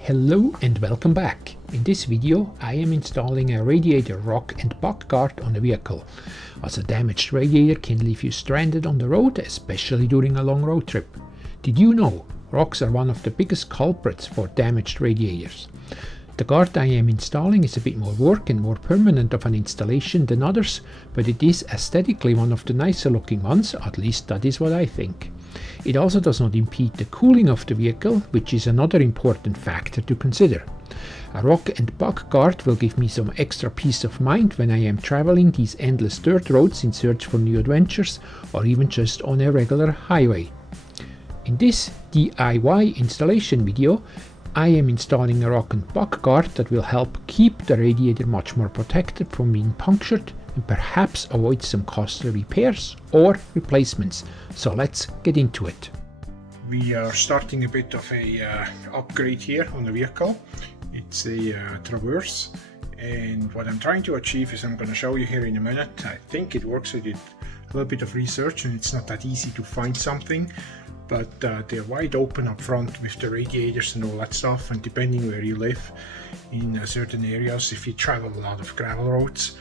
Hello and welcome back. In this video I am installing a radiator rock and buck guard on a vehicle, as a damaged radiator can leave you stranded on the road, especially during a long road trip. Did you know rocks are one of the biggest culprits for damaged radiators? The guard I am installing is a bit more work and more permanent of an installation than others, but it is aesthetically one of the nicer looking ones, at least that is what I think. It also does not impede the cooling of the vehicle, which is another important factor to consider. A rock and buck guard will give me some extra peace of mind when I am traveling these endless dirt roads in search for new adventures, or even just on a regular highway. In this DIY installation video, I am installing a rock and buck guard that will help keep the radiator much more protected from being punctured and perhaps avoid some costly repairs or replacements. So let's get into it. We are starting a bit of a upgrade here on the vehicle. It's a Traverse, and what I'm trying to achieve is I'm going to show you here in a minute. I think it works. I did a little bit of research and it's not that easy to find something, but they're wide open up front with the radiators and all that stuff, and depending where you live in certain areas, if you travel a lot of gravel roads,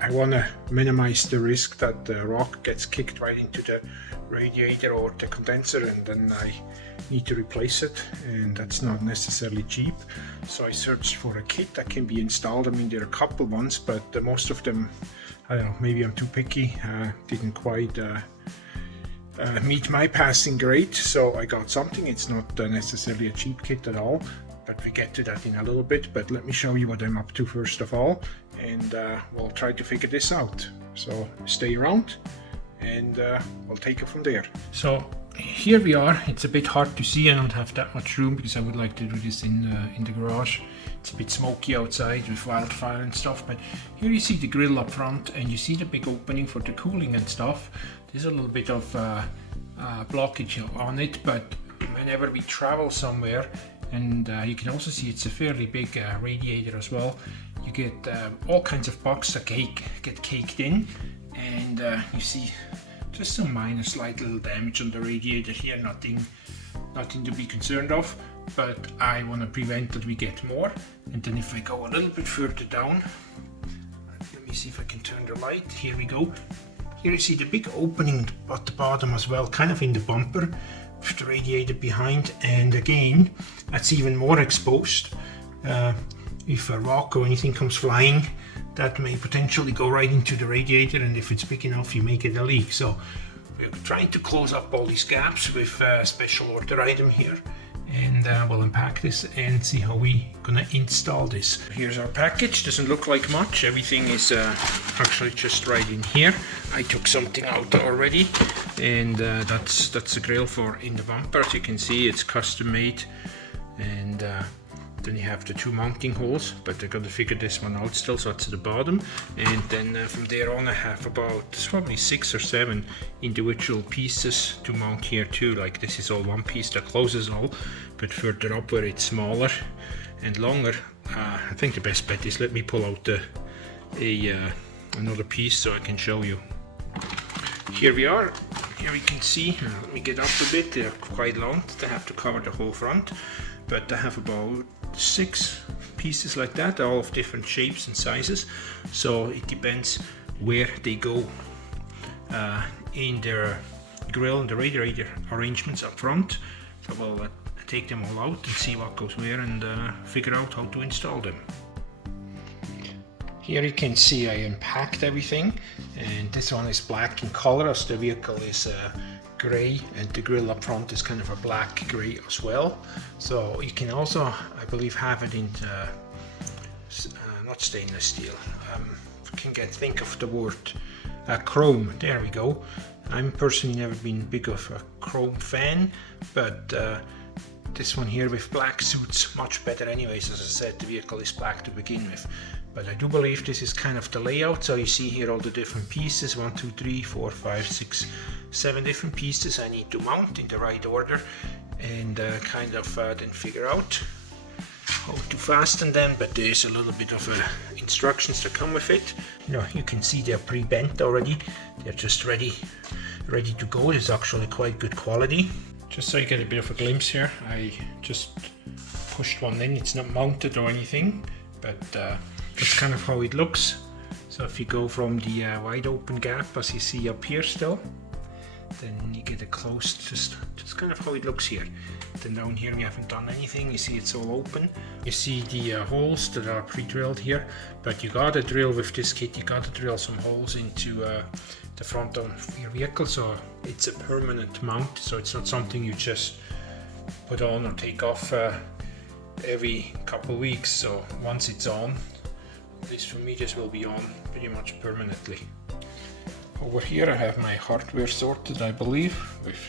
I want to minimize the risk that the rock gets kicked right into the radiator or the condenser and then I need to replace it, and that's not necessarily cheap. So I searched for a kit that can be installed. I mean, there are a couple ones, but most of them, I don't know, maybe I'm too picky, didn't quite meet my passing grade, so I got something. It's not necessarily a cheap kit at all, but we get to that in a little bit. But let me show you what I'm up to first of all, and we'll try to figure this out. So stay around and we'll take it from there. So here we are. It's a bit hard to see. I don't have that much room because I would like to do this in the garage. It's a bit smoky outside with wildfire and stuff, but here you see the grill up front and you see the big opening for the cooling and stuff. There's a little bit of blockage on it, but whenever we travel somewhere, and you can also see it's a fairly big radiator as well, you get all kinds of bugs that get caked in, and you see just some minor slight little damage on the radiator here, nothing to be concerned of, but I want to prevent that we get more. And then if I go a little bit further down, let me see if I can turn the light, here we go. Here you see the big opening at the bottom as well, kind of in the bumper with the radiator behind, and again that's even more exposed. If a rock or anything comes flying, that may potentially go right into the radiator, and if it's big enough you may get a leak. So we're trying to close up all these gaps with a special order item here, and we'll unpack this and see how we gonna install this. Here's our package. Doesn't look like much. Everything is actually just right in here. I took something out already, and that's the grill for in the bumper. As you can see, it's custom made, and then you have the two mounting holes, but I gotta figure this one out still, so it's at the bottom. And then from there on I have about probably 6 or 7 individual pieces to mount here too. Like this is all one piece that closes all, but further up where it's smaller and longer, I think the best bet is let me pull out another piece so I can show you. Here we are. Here we can see, let me get up a bit, they're quite long, they have to cover the whole front, but I have about 6 pieces like that, all of different shapes and sizes, so it depends where they go in their grill and the radiator arrangements up front. So we'll take them all out and see what goes where, and figure out how to install them. Here you can see I unpacked everything, and this one is black in color as the vehicle is grey, and the grill up front is kind of a black grey as well. So you can also, I believe, have it in not stainless steel, think of the word chrome. There we go. I'm personally never been big of a chrome fan, but this one here with black suits much better anyways. As I said, the vehicle is black to begin with, but I do believe this is kind of the layout. So you see here all the different pieces, 1, 2, 3, 4, 5, 6, 7 different pieces I need to mount in the right order, and kind of then figure out how to fasten them. But there's a little bit of instructions that come with it. You can see they're pre-bent already. They're just ready to go. It's actually quite good quality. Just so you get a bit of a glimpse here, I just pushed one in. It's not mounted or anything, but that's kind of how it looks. So if you go from the wide open gap, as you see up here still, then you get it close, just kind of how it looks here. Then down here we haven't done anything. You see it's all open. You see the holes that are pre-drilled here, but you gotta drill with this kit, you gotta drill some holes into the front of your vehicle, so it's a permanent mount, so it's not something you just put on or take off every couple of weeks. So once it's on, at least for me, this will be on pretty much permanently. Over here I have my hardware sorted, I believe, with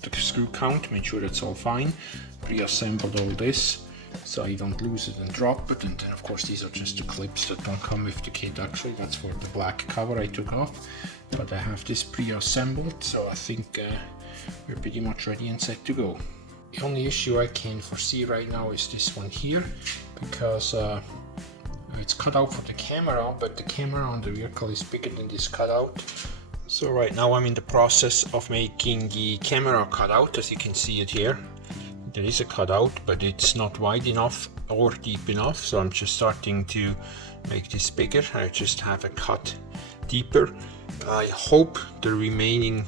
the screw count, make sure it's all fine. Pre-assembled all this so I don't lose it and drop it, and then of course these are just the clips that don't come with the kit. Actually, that's for the black cover I took off, but I have this pre-assembled, so I think we're pretty much ready and set to go. The only issue I can foresee right now is this one here, because it's cut out for the camera, but the camera on the vehicle is bigger than this cutout. So right now I'm in the process of making the camera cutout. As you can see it here, there is a cutout, but it's not wide enough or deep enough, so I'm just starting to make this bigger. I just have a cut deeper. I hope the remaining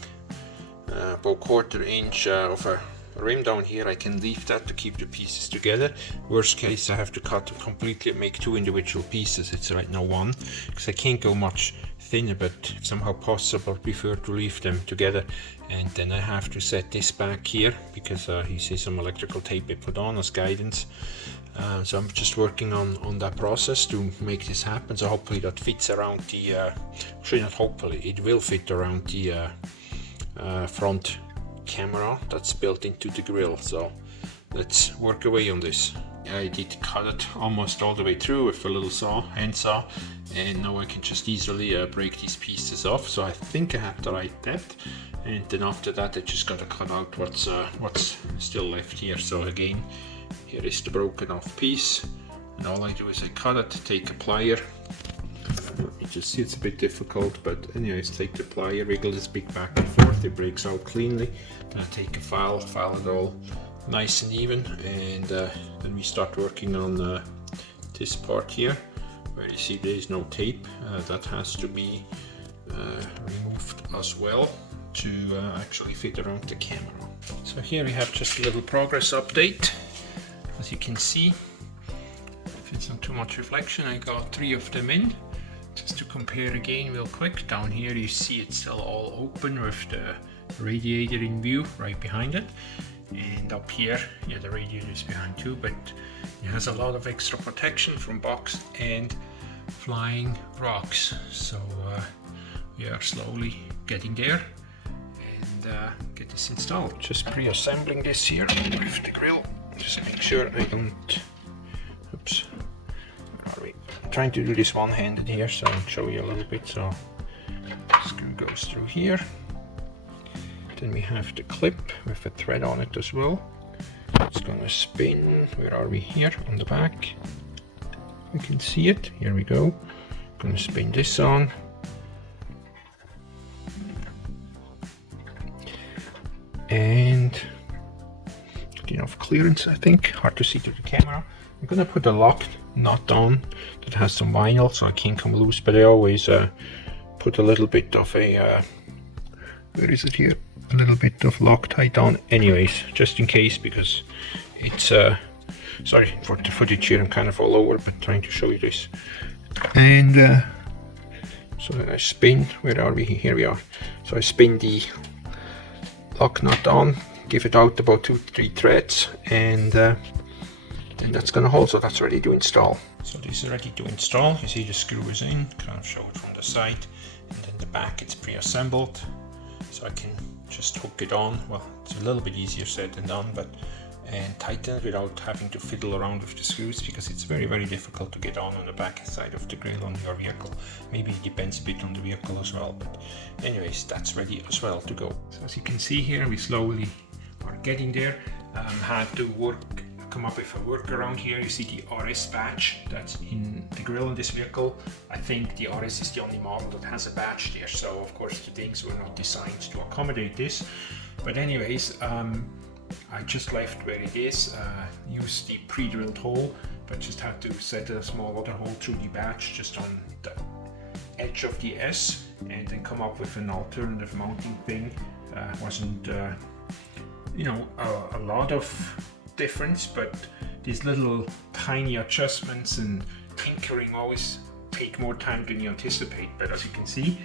about 1/4 inch of a rim down here, I can leave that to keep the pieces together. Worst case, I have to cut it completely and make 2 individual pieces. It's right now 1, because I can't go much thinner, but if somehow possible, I prefer to leave them together. And then I have to set this back here, because you see some electrical tape I put on as guidance. So I'm just working on that process to make this happen. So hopefully that fits around the, actually not hopefully, it will fit around the front camera that's built into the grille. So let's work away on this. I did cut it almost all the way through with a little hand saw, and now I can just easily break these pieces off. So I think I have the right depth, and then after that I just gotta cut out what's still left here. So again, here is the broken off piece, and all I do is I cut it, take a plier. You just see it's a bit difficult, but anyways, take the plier, wiggle this big back and forth, it breaks out cleanly. Then I take a file it all nice and even, and then we start working on this part here, where you see there is no tape. That has to be removed as well to actually fit around the camera. So here we have just a little progress update. As you can see, if it's not too much reflection, I got 3 of them in. Just to compare again real quick, down here you see it's still all open with the radiator in view right behind it, and up here, yeah, the radiator is behind too, but it has a lot of extra protection from box and flying rocks. So we are slowly getting there and get this installed. Just pre-assembling this here with the grill. Just make sure I don't, oops, I'm trying to do this one-handed here, so I'll show you a little bit. So the screw goes through here, then we have the clip with a thread on it as well. It's gonna spin, where are we here, on the back, you can see it, here we go. Gonna spin this on, and enough clearance, I think, hard to see through the camera. I'm gonna put a locked nut on that has some vinyl, so I can't come loose, but I always put a little bit of a where is it here, a little bit of Loctite on anyways, just in case, because it's sorry for the footage here, I'm kind of all over, but trying to show you this. And so then I spin, where are we, here we are. So I spin the lock nut on, give it out about 2-3 threads, and then that's gonna hold. So that's ready to install. So this is ready to install. You see the screw is in, kind of show it from the side, and then the back it's pre-assembled, so I can just hook it on. Well, it's a little bit easier said than done, but and tighten it without having to fiddle around with the screws, because it's very difficult to get on the back side of the grille on your vehicle. Maybe it depends a bit on the vehicle as well, but anyways, that's ready as well to go. So as you can see here, we slowly are getting there. Had to come up with a workaround here. You see the RS badge that's in the grille in this vehicle. I think the RS is the only model that has a badge there, so of course the things were not designed to accommodate this. But anyways, I just left where it is, used the pre-drilled hole, but just had to set a small other hole through the batch just on the edge of the S, and then come up with an alternative mounting thing. Wasn't you know, a lot of difference, but these little tiny adjustments and tinkering always take more time than you anticipate. But as you can see,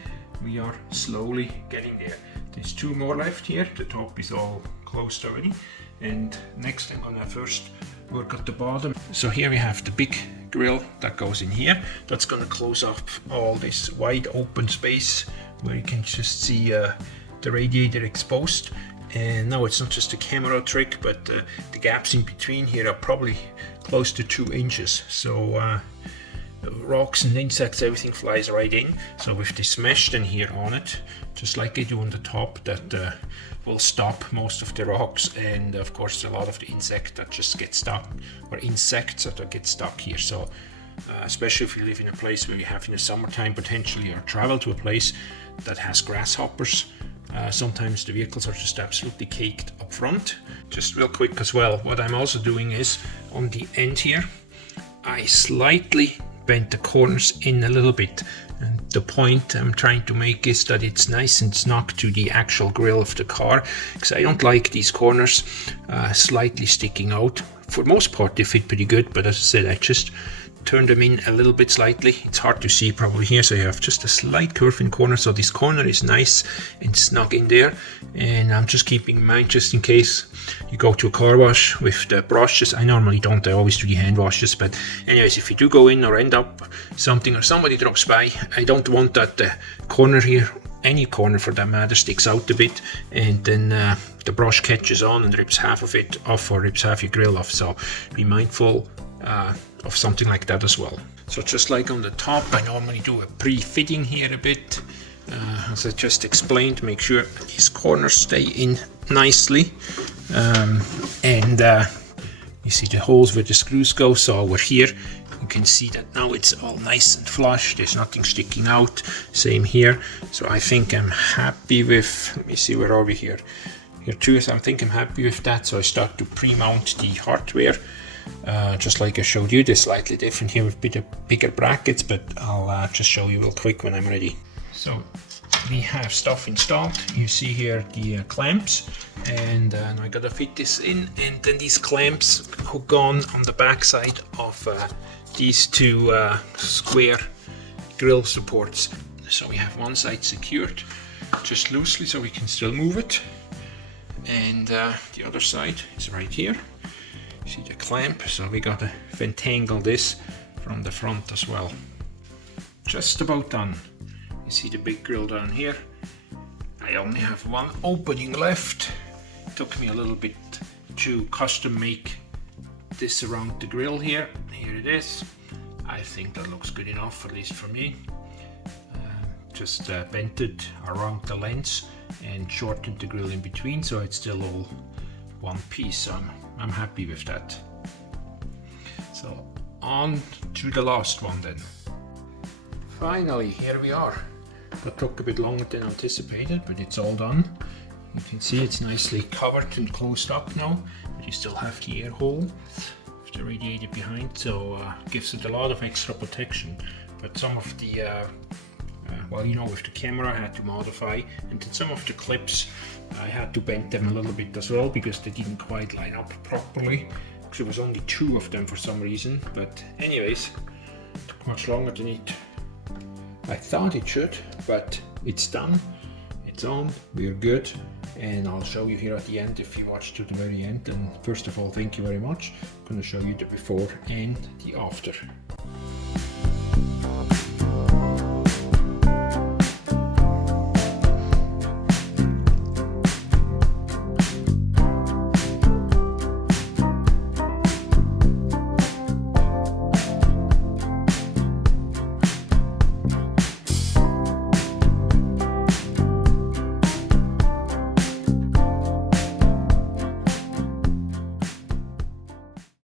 we are slowly getting there. There's two more left here. The top is all closed already, and next I'm gonna first work at the bottom. So here we have the big grill that goes in here. That's gonna close up all this wide open space where you can just see the radiator exposed. And now it's not just a camera trick, but the gaps in between here are probably close to 2 inches. So rocks and insects, everything flies right in. So with this mesh then here on it, just like I do on the top, that will stop most of the rocks, and of course a lot of the insects that get stuck here. So especially if you live in a place where you have in the summertime potentially, or travel to a place that has grasshoppers, sometimes the vehicles are just absolutely caked up front. Just real quick as well, what I'm also doing is on the end here, I slightly bent the corners in a little bit, and the point I'm trying to make is that it's nice and snug to the actual grille of the car, because I don't like these corners slightly sticking out. For the most part they fit pretty good, but as I said, I just turn them in a little bit slightly. It's hard to see probably here, so you have just a slight curve in corner, so this corner is nice and snug in there. And I'm just keeping in mind, just in case you go to a car wash with the brushes. I normally don't, I always do the hand washes, but anyways, if you do go in or end up something or somebody drops by, I don't want that the corner here, any corner for that matter, sticks out a bit, and then the brush catches on and rips half of it off, or rips half your grill off. So be mindful of something like that as well. So just like on the top, I normally do a pre-fitting here a bit, as I just explained, make sure these corners stay in nicely, and you see the holes where the screws go. So over here you can see that now it's all nice and flush, there's nothing sticking out. Same here. So I think I'm happy with, let me see, where are we here too, so I think I'm happy with that. So I start to pre-mount the hardware. Just like I showed you, they're slightly different here with bigger brackets, but I'll just show you real quick when I'm ready. So we have stuff installed. You see here the clamps, and now I gotta fit this in, and then these clamps hook on the back side of these two square grill supports. So we have one side secured just loosely so we can still move it, and the other side is right here. See the clamp, so we gotta entangle this from the front as well. Just about done. You see the big grill down here. I only have one opening left. It took me a little bit to custom make this around the grill here. Here it is. I think that looks good enough, at least for me. Just bent it around the lens and shortened the grill in between, so it's still all one piece. So I'm happy with that. So on to the last one then. Finally, here we are. That took a bit longer than anticipated, but it's all done. You can see it's nicely covered and closed up now, but you still have the air hole with the radiator behind, so gives it a lot of extra protection. But some of the well, you know, with the camera I had to modify, and then some of the clips I had to bend them a little bit as well, because they didn't quite line up properly, because there was only 2 of them for some reason. But anyways, it took much longer than I thought it should, but it's done, it's on, we're good, and I'll show you here at the end if you watch to the very end. And first of all, thank you very much. I'm going to show you the before and the after.